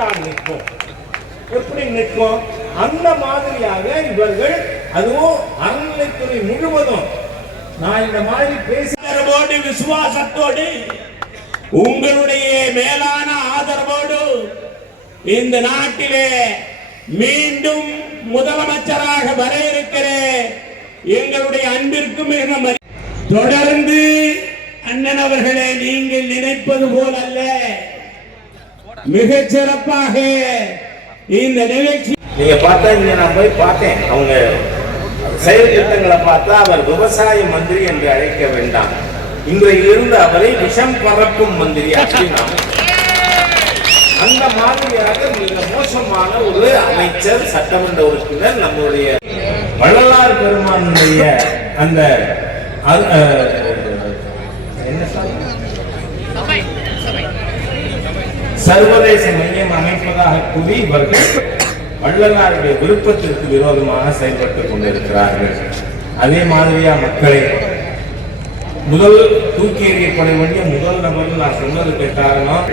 தான் நிற்கும். எப்படி நிற்கும்? அந்த மாதிரியாக இவர்கள், அதுவும் அறநிலைத்துறை முழுவதும் நான் இந்த மாதிரி பேசுகிறபோது விசுவாசத்தோடு உங்களுடைய மேலான ஆதரவோடு இந்த நாட்டிலே மீண்டும் முதலமைச்சராக வர இருக்கிற எங்களுடைய அன்பிற்கு மிக தொடர்ந்து அண்ணன் அவர்களே, நீங்கள் நினைப்பது போல அல்ல, மிக சிறப்பாக இந்த நிகழ்ச்சி நீங்க பார்த்தா, இங்க நான் போய் பார்த்தேன், அவங்க செயல் திட்டங்களை பார்த்தா அவர் விவசாய மந்திரி என்று அழைக்க வேண்டாம், இன்றையிலிருந்து அவரை விஷம் பரப்பும் மந்திரி அப்படின்னா, அந்த மாதிரியாக மிக மோசமான ஒரு அமைச்சர், சட்டமன்ற உறுப்பினர் நம்முடைய வள்ளலார் பெருமானுடைய அந்த சர்வதேச மையம் அமைப்பதாக கூறி இவர்கள் வள்ளலாருடைய விருப்பத்திற்கு விரோதமாக செயல்பட்டுக் கொண்டிருக்கிறார்கள். அதே மாதிரியா மக்களை முதல் தூக்கி எறியப்பட வேண்டிய முதல் நபர் நான் சொன்னதுக்கு காரணம்,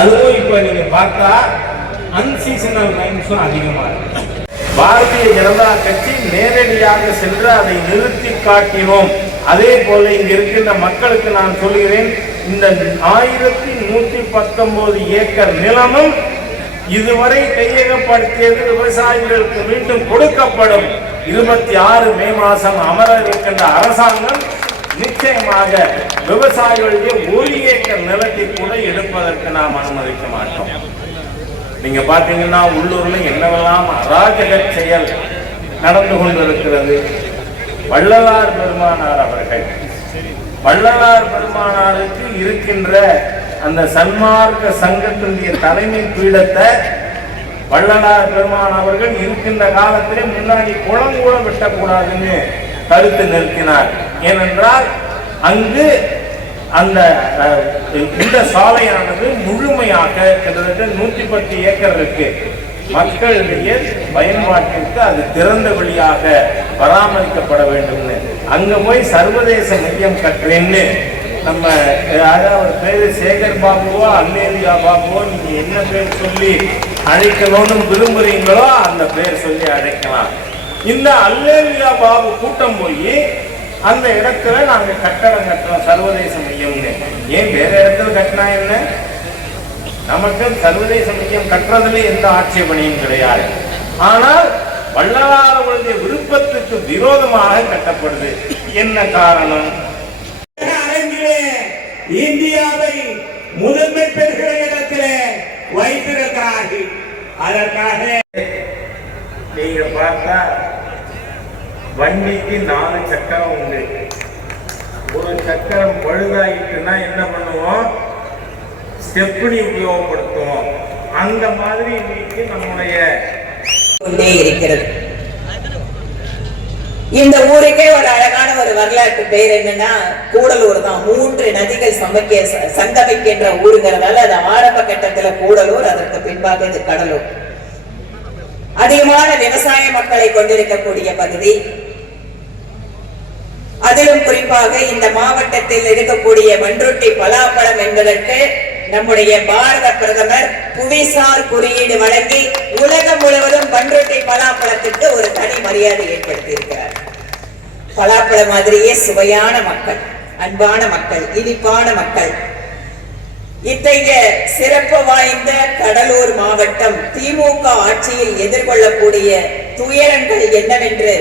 அதுவும் இப்ப நீங்க பார்த்தா அன்சீசனல் ரைம்ஸும் அதிகமா இருக்கு. பாரதிய ஜனதா கட்சி நேரடியாக சென்று அதை நிறுத்தி காட்டினோம். அதே போல இங்க இருக்கின்ற மக்களுக்கு நான் சொல்கிறேன், இந்த 1119 ஏக்கர் நிலமும் இதுவரை கையகப்படுத்தியது விவசாயிகளுக்கு மீண்டும் கொடுக்கப்படும். 26 மே மாதம் அமர இருக்கின்ற அரசாங்கம் நிச்சயமாக விவசாயிகளுடைய 1 ஏக்கர் நிலத்தை கூட எடுப்பதற்கு நாம் அனுமதிக்க மாட்டோம். நீங்க பாத்தீங்கன்னா உள்ளூர்ல என்னவெல்லாம் அராஜக செயல் நடந்து கொண்டிருக்கிறது. வள்ளலார் பெருமானார் அவர்கள், வள்ளலார் பெருமானாருக்கு இருக்கின்ற அந்த சன்மார்க்க சங்கத்தினுடைய தலைமை பீடத்தை வள்ளலார் பெருமான் அவர்கள் இருக்கின்ற காலத்திலே முன்னாடி குளம் கூட வெட்டக்கூடாதுன்னு தடுத்து நிறுத்தினார். ஏனென்றால் அங்கு அந்த இந்த சாலையானது முழுமையாக கிட்டத்தட்ட 110 ஏக்கர் இருக்கு. மக்களுடைய பயன்பாட்டிற்கு அது திறந்த வெளியாக பராமரிக்கப்பட வேண்டும்னு அங்க போய் சர்வதேச மையம் கட்டுறேன்னு நம்ம, அதாவது பேரு சேகர் பாபுவோ அல்லேலியா பாபுவோ, நீங்க என்ன பேர் சொல்லி அழைக்கணும்னு விரும்புறீங்களோ அந்த பேர் சொல்லி அழைக்கலாம். இந்த அல்லேலியா பாபு கூட்டம் போய் அந்த இடத்துல நாங்க கட்டடம் கட்டுறோம் சர்வதேச மையம்னு. ஏன் வேற இடத்துல கட்டினா என்ன? நமக்கு சர்வதேச மையம் கட்டுறதுல எந்த ஆட்சேபனையும் கிடையாது. ஆனால் வள்ளலாருடைய விருப்பத்துக்கு விரோதமாக கட்டப்படுது. என்ன காரணம்? இந்தியாவை முதன்மை பெறுகிற இடத்திலே வைத்திருக்கிறார்கள். அதற்காக நீங்க பார்த்தா வண்டிக்கு 4 சக்கரம் உண்டு. ஒரு சக்கரம் பழுதாயிட்டுன்னா என்ன பண்ணுவோம்? ஸ்டெப்னி உபயோகப்படுத்துவோம். அந்த மாதிரி இன்னைக்கு நம்முடைய கொண்டே இருக்கிறது. இந்த ஊருக்கே ஒரு அழகான ஒரு வரலாற்று பெயர் என்னன்னா கூடலூர் தான். 3 நதிகள் சங்கமிக்கின்ற ஊருங்கிறதால அது ஆரம்ப கட்டத்துல கூடலூர், அதற்கு பின்பாக இது கடலூர். அதிகமான விவசாய மக்களை கொண்டிருக்கக்கூடிய பகுதி. அதிலும் குறிப்பாக இந்த மாவட்டத்தில் இருக்கக்கூடிய மண்ருட்டி பலாப்பழம் என்பதற்கு நம்முடைய பாரத பிரதமர் புவிசார் குறியீடு வழங்கி உலகம் முழுவதும் மண்ருட்டி பலாப்பழத்திற்கு ஒரு தனி மரியாதை ஏற்படுத்தி இருக்கிறார். பலாப்பழ மாதிரியே சுவையான மக்கள், அன்பான மக்கள், இனிப்பான மக்கள். இத்தகைய சிறப்பு வாய்ந்த கடலூர் மாவட்டம் திமுக ஆட்சியில் எதிர்கொள்ளக்கூடிய துயரங்கள் என்னவென்று